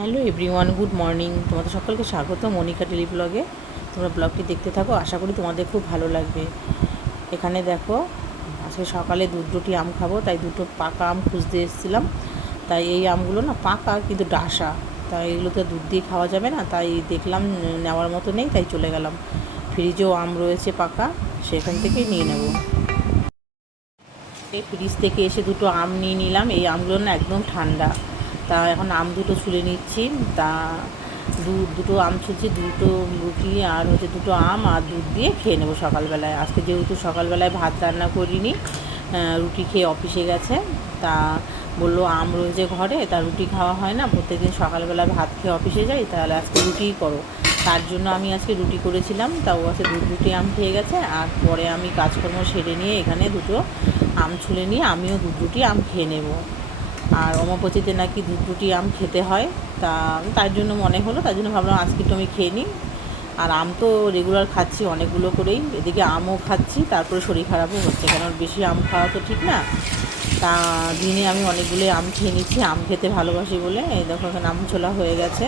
Hello everyone, good morning. তোমাদের সকলকে স্বাগত মনিকা টেলি ব্লগে। তোমরা ব্লগটি দেখতে থাকো, আশা করি তোমাদের খুব ভালো লাগবে। এখানে দেখো, আজকে সকালে দুধ রুটি আম খাব, তাই দুটো পাকা আম খুঁজতে এসেছিলাম। তাই এই আমগুলো না পাকা কিন্তু ডাসা। তাই এগুলো তো দুধ দিয়ে খাওয়া যাবে না, তাই দেখলাম নেওয়ার মতো নেই, তাই চলে গেলাম। ফ্রিজেও আম রয়েছে পাকা, সেখান থেকেই নিয়ে নেব। এই ফ্রিজ থেকে এসে দুটো আম নিয়ে নিলাম। এই আমগুলো না একদম ঠান্ডা। তা এখন আম দুটো ছুলে নিচ্ছি। তা দুধ দুটো আম ছুলছি, দুটো রুটি আর হচ্ছে দুটো আম আর দুধ দিয়ে খেয়ে নেব সকালবেলায়। আজকে যেহেতু সকালবেলায় ভাত রান্না করিনি রুটি খেয়ে অফিসে গেছে। তা বলল আম রয়েছে ঘরে, তা রুটি খাওয়া হয় না, প্রত্যেকদিন সকালবেলা ভাত খেয়ে অফিসে যাই, তাহলে আজকে রুটিই করো। তার জন্য আমি আজকে রুটি করেছিলাম, তা ও আজকে দুধ রুটি আম খেয়ে গেছে, আর পরে আমি কাজকর্ম সেরে নিয়ে এখানে দুটো আম ছুলে নিয়ে আমিও দুধ রুটি আম খেয়ে নেব। আর অমাপচিতে নাকি দুধ রুটি আম খেতে হয়। তা তার জন্য মনে হলো, তার জন্য ভাবলাম আজকে একটু আমি খেয়ে নিই। আর আম তো রেগুলার খাচ্ছি অনেকগুলো করেই। এদিকে আমও খাচ্ছি, তারপরে শরীর খারাপও হচ্ছে কারণ বেশি আম খাওয়া তো ঠিক না। তা দিনে আমি অনেকগুলো আম খেয়ে নিচ্ছি, আম খেতে ভালোবাসি বলে। এই দেখো এখানে আম ছোলা হয়ে গেছে।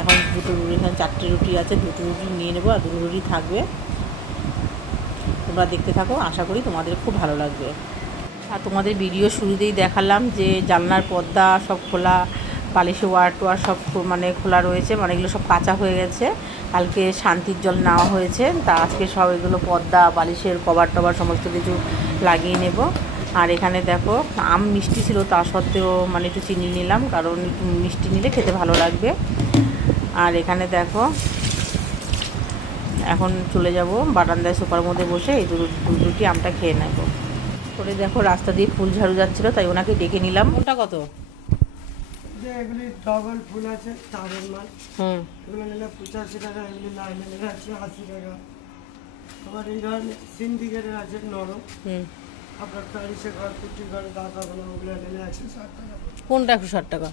এখন দুটো রুটি, এখানে চারটে রুটি আছে, দুটো রুটি নিয়ে নেব আর দুটো রুটি থাকবে। তোমরা দেখতে থাকো, আশা করি তোমাদের খুব ভালো লাগবে। আর তোমাদের ভিডিও শুরুতেই দেখালাম যে জানলার পর্দা সব খোলা বালিশে ওয়ার টোয়ার সব মানে খোলা রয়েছে মানে এগুলো সব কাঁচা হয়ে গেছে। কালকে শান্তির জল নেওয়া হয়েছে, তা আজকে সব এগুলো পর্দা বালিশের কভার টভার সমস্ত কিছু লাগিয়ে নেব। আর এখানে দেখো, আম মিষ্টি ছিল, তা সত্ত্বেও মানে একটু চিনি নিলাম, কারণ মিষ্টি নিলে খেতে ভালো লাগবে। আর এখানে দেখো, এখন চলে যাব বারান্দায় সুপার মধ্যে বসে এই দুটি আমটা খেয়ে নেব। করে দেখো রাস্তা দিয়ে ফুল ঝাড়ু যাচ্ছিল তাই ওনাকে ডেকে নিলাম। ওটা কত? যে এগুলি ডবল ফুল আছে চারের মাল। হুম। এগুলো নিলে পঁচাশি টাকা এগুলি লাইনে নিলে আছে আশি টাকা। আবার এই সিন্ডিকেটের আছে নরম। হুম। আপনার প্যারিসে ঘর কুটি ঘর দাঁতা বানা ওগুলো নিলে একশো ষাট টাকা। কোনটা একশো ষাট টাকা?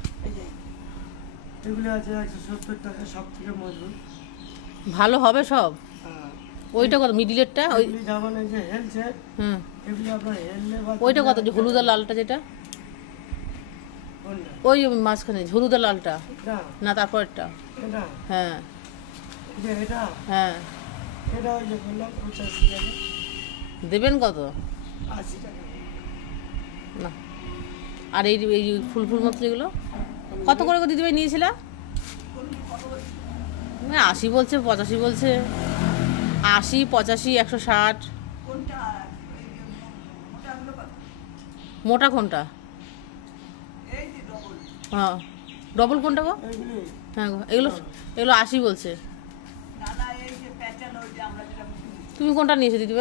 এগুলি আছে একশো সত্তর টাকা সব থেকে মজবুত। ভালো হবে সব? ওইটা কত? মিডিলেরটা ওই হুম। ওইটা কত? যে হলুদ আর লালটা যেটা? ওই মাঝখানে হলুদ আর লালটা। না। তারপরটা হ্যাঁ। হ্যাঁ। দেবেন কত? না। আর এই এই ফুল ফুল মতো যেগুলো? কত করে দিদিভাই নিয়েছিলা? আশি বলছে পঁচাশি বলছে। আশি পঁচাশি একশো ষাট। মোটা কোনটা? হ্যাঁ। ডবল কোনটা গো? হ্যাঁ গো এগুলো এগুলো আশি বলছে। তুমি কোনটা নিয়েছো এইগুলি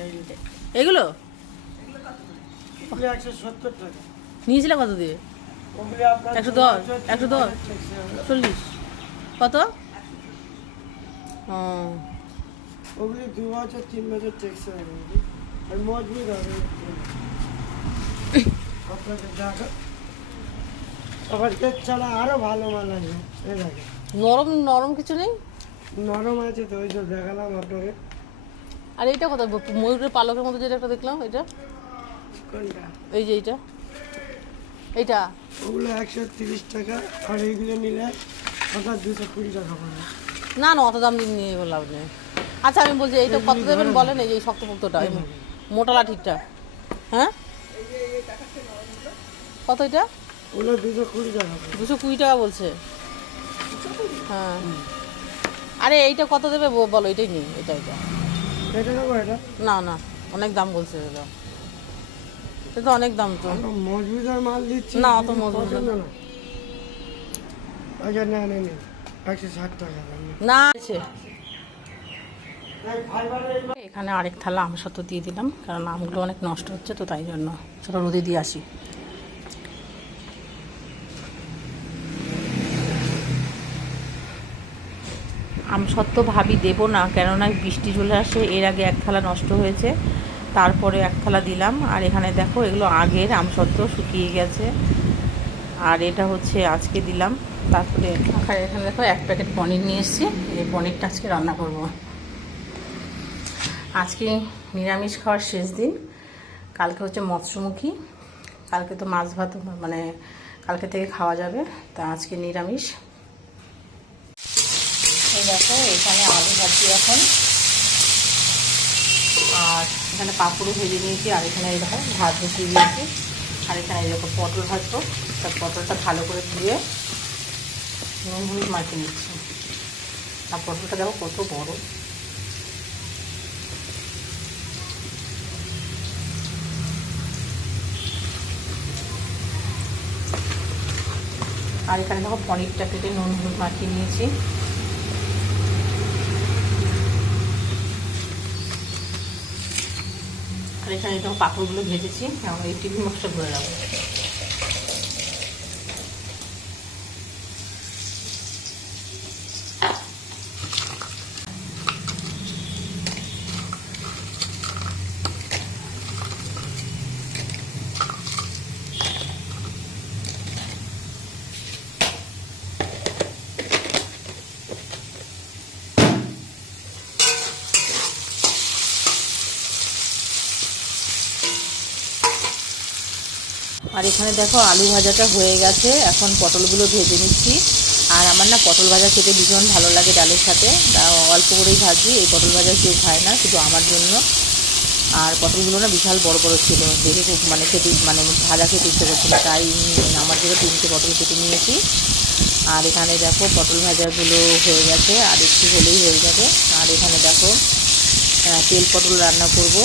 এইগুলি এগুলো? নিয়েছিলে কত দিয়ে? একশো দশ, একশো দশ। চল্লিশ। কত? ও ওগুলি দু বছর তিন বছর টেকসই হবে। আর মজবুত হবে আপনাকে দেখা আবার ছাড়া আরও ভালো মাল আছে এই নরম নরম কিছু নেই নরম আছে তো ওই দেখালাম আপনাকে আর এইটা কত ময়ূরের পালকের মতো যেটা একটা দেখলাম এটা কোনটা এই যে এইটা এইটা ওগুলো একশো তিরিশ টাকা আর এইগুলো নিলে দুশো কুড়ি টাকা পড়বে না না অত দাম নিয়ে লাভ নেই। আচ্ছা আমি বলছি এইটা কত দেবেন বলেন? এই যে শক্তপোক্তটা মোটা লাঠিটা হ্যাঁ? কত এটা? দুশো কুড়ি টাকা বলছে। হ্যাঁ। আরে এইটা কত দেবে বলো এটাই নেই এটা এটা। না না অনেক দাম বলছে এটা এটা তো অনেক দাম তো। আমরা মজবুতের মাল দিচ্ছি। না, অত মজবুত না। আচ্ছা না না। না। এখানে আরেক থালা আম সত্য দিয়ে দিলাম কারণ আমগুলো অনেক নষ্ট হচ্ছে তো তাই জন্য। চলো রোদে দিয়ে আসি। আম সত্য ভাবি দেবো না কেননা বৃষ্টি চলে আসে এর আগে এক থালা নষ্ট হয়েছে তারপরে এক থালা দিলাম। আর এখানে দেখো এগুলো আগের আম সত্য শুকিয়ে গেছে। আর এটা হচ্ছে আজকে দিলাম। তারপরে এখানে দেখো, এক প্যাকেট পনির নিয়ে এসেছি। এই পনিরটা আজকে রান্না করব। আজকে নিরামিষ খাওয়ার শেষ দিন। কালকে হচ্ছে মৎস্যমুখী। কালকে তো মাছ ভাত মানে কালকে থেকে খাওয়া যাবে। তা আজকে নিরামিষ। এই দেখো, এখানে আলু ভাজি এখন। আর এখানে পাঁপড়ও ভেজে নিয়েছি, আর এখানে এই দেখো ভাত বসিয়ে দিয়েছি। আর এখানে এই দেখো পটল ভাজবো। তা পটলটা ভালো করে ধুয়ে নুন হলুদ মাখিয়ে নিচ্ছি। আর পটলটা দেখো কত বড়। আর এখানে দেখো পনিরটা কেটে নুন হলুদ মাখিয়ে নিয়েছি। আর এখানে দেখো পাঁপড়গুলো ভেজেছি এই টিফিন বক্সটা ভরে যাব এখানে দেখো আলু ভাজাটা হয়ে গেছে। এখন পটলগুলো ভেজে নিচ্ছি। আর আমার না পটল ভাজা খেতে ভীষণ ভালো লাগে ডালের সাথে। অল্প করেই ভাজি, এই পটল ভাজা কেউ খায় না, শুধু আমার জন্য। আর পটলগুলো না বিশাল বড় বড় ছিল। দেখে খুব মানে খেতে মানে ভাজা খেতে ইচ্ছে করছিল। তাই আমার জন্য তিনটে পটল কেটে নিয়েছি। আর এখানে দেখো পটল ভাজাগুলো হয়ে গেছে। আর একটু হলেই হয়ে যাবে। আর এখানে দেখো তেল পটল রান্না করব।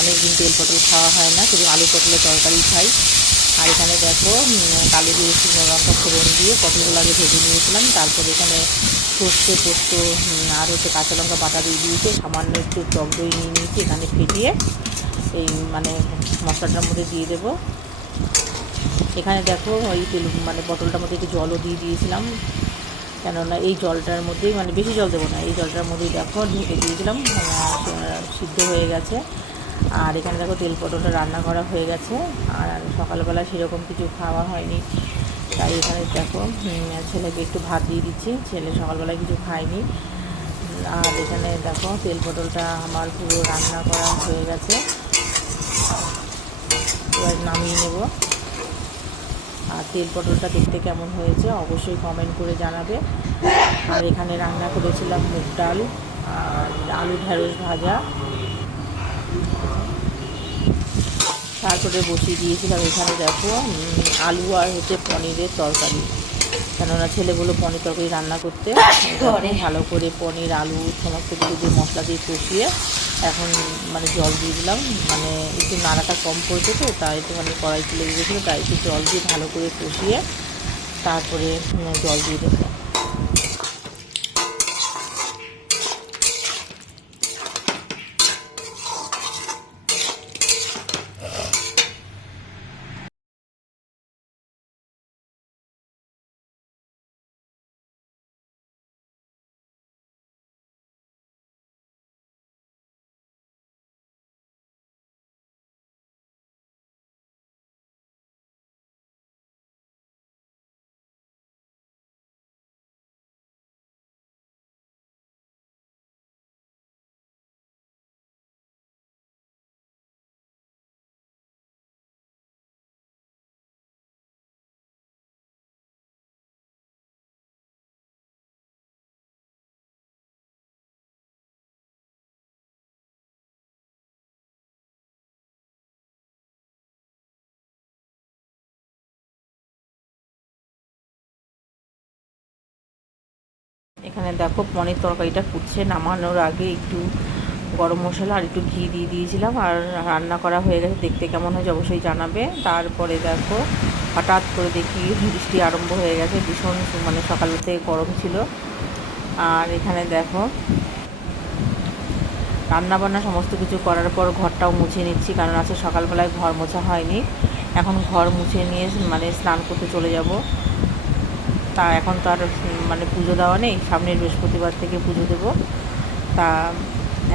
অনেক দিন তেল পটল খাওয়া হয় না, শুধু আলু পটলের তরকারি খাই। আর এখানে দেখো কালো দিয়ে শুকনো লঙ্কা ফোড়ন দিয়ে পটলগুলো আগে ভেজে নিয়েছিলাম, তারপরে এখানে সর্ষে পোস্ত আর হচ্ছে কাঁচা লঙ্কা বাটা দিয়ে দিয়েছে, সামান্য একটু টক দই নিয়ে নিয়েছি, এখানে ফেটিয়ে এই মানে মশলাটার মধ্যে দিয়ে দেবো। এখানে দেখো, ওই তেল মানে পটলটার মধ্যে একটু জলও দিয়ে দিয়েছিলাম। কেননা এই জলটার মধ্যেই মানে বেশি জল দেবো না, এই জলটার মধ্যেই দেখো ঢেকে দিয়েছিলাম সিদ্ধ হয়ে গেছে। আর এখানে দেখো তেল পটলটা রান্না করা হয়ে গেছে, আর সকালবেলা সেরকম কিছু খাওয়া হয়নি। তাই এখানে দেখো ছেলেকে একটু ভাত দিয়ে দিচ্ছি, ছেলে সকালবেলায় কিছু খায়নি। আর এখানে দেখো তেল পটলটা আমার পুরো রান্না করা হয়ে গেছে। এবার নামিয়ে নেব। আর তেল পটলটা দেখতে কেমন হয়েছে অবশ্যই কমেন্ট করে জানাবে। আর এখানে রান্না করেছিলাম মুগ ডাল আর আলু ঢেঁড়স ভাজা। তারপরে বসিয়ে দিয়েছিলাম এখানে দেখো আলু আর হচ্ছে পনিরের তরকারি। কেননা ছেলেগুলো পনির তরকারি রান্না করতে। ভালো করে পনির আলু সমস্ত কিছু দিয়ে মশলা দিয়ে কষিয়ে এখন মানে জল দিয়ে দিলাম। মানে একটু নাড়াটা কম পড়েছে তো, তাই একটু মানে কড়াইতে লেগে গেছিল তাই একটু জল দিয়ে ভালো করে কষিয়ে তারপরে জল দিয়ে দেবো এখানে দেখো পনির তরকারিটা ফুটছে, নামানোর আগে একটু গরম মশলা আর একটু ঘি দিয়ে দিয়েছিলাম আর রান্না করা হয়ে গেছে, দেখতে কেমন হয়েছে অবশ্যই জানাবে। তারপরে দেখো হঠাৎ করে দেখি বৃষ্টি আরম্ভ হয়ে গেছে, ভীষণ মানে সকাল থেকে গরম ছিল। আর এখানে দেখো রান্না বান্না সমস্ত কিছু করার পর ঘরটাও মুছে নিচ্ছি, কারণ আজকে সকালবেলায় ঘর মোছা হয়নি। এখন ঘর মুছে নিয়ে মানে স্নান করতে চলে যাব। তা এখন তো আর মানে পুজো দেওয়া নেই। সামনের বৃহস্পতিবার থেকে পুজো দেবো। তা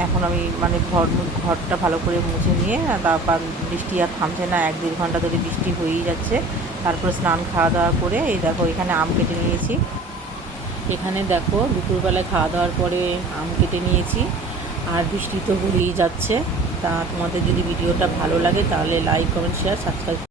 এখন আমি মানে ঘর, ঘরটা ভালো করে মুছে নিয়ে তারপর বৃষ্টি আর থামছে না। এক দেড় ঘণ্টা ধরে বৃষ্টি হয়েই যাচ্ছে। তারপরে স্নান খাওয়া দাওয়া করে, এই দেখো এখানে আম কেটে নিয়েছি। এখানে দেখো দুপুরবেলায় খাওয়া দাওয়ার পরে আম কেটে নিয়েছি। আর বৃষ্টি তো হয়েই যাচ্ছে। তা তোমাদের যদি ভিডিওটা ভালো লাগে তাহলে লাইক কমেন্ট শেয়ার সাবস্ক্রাইব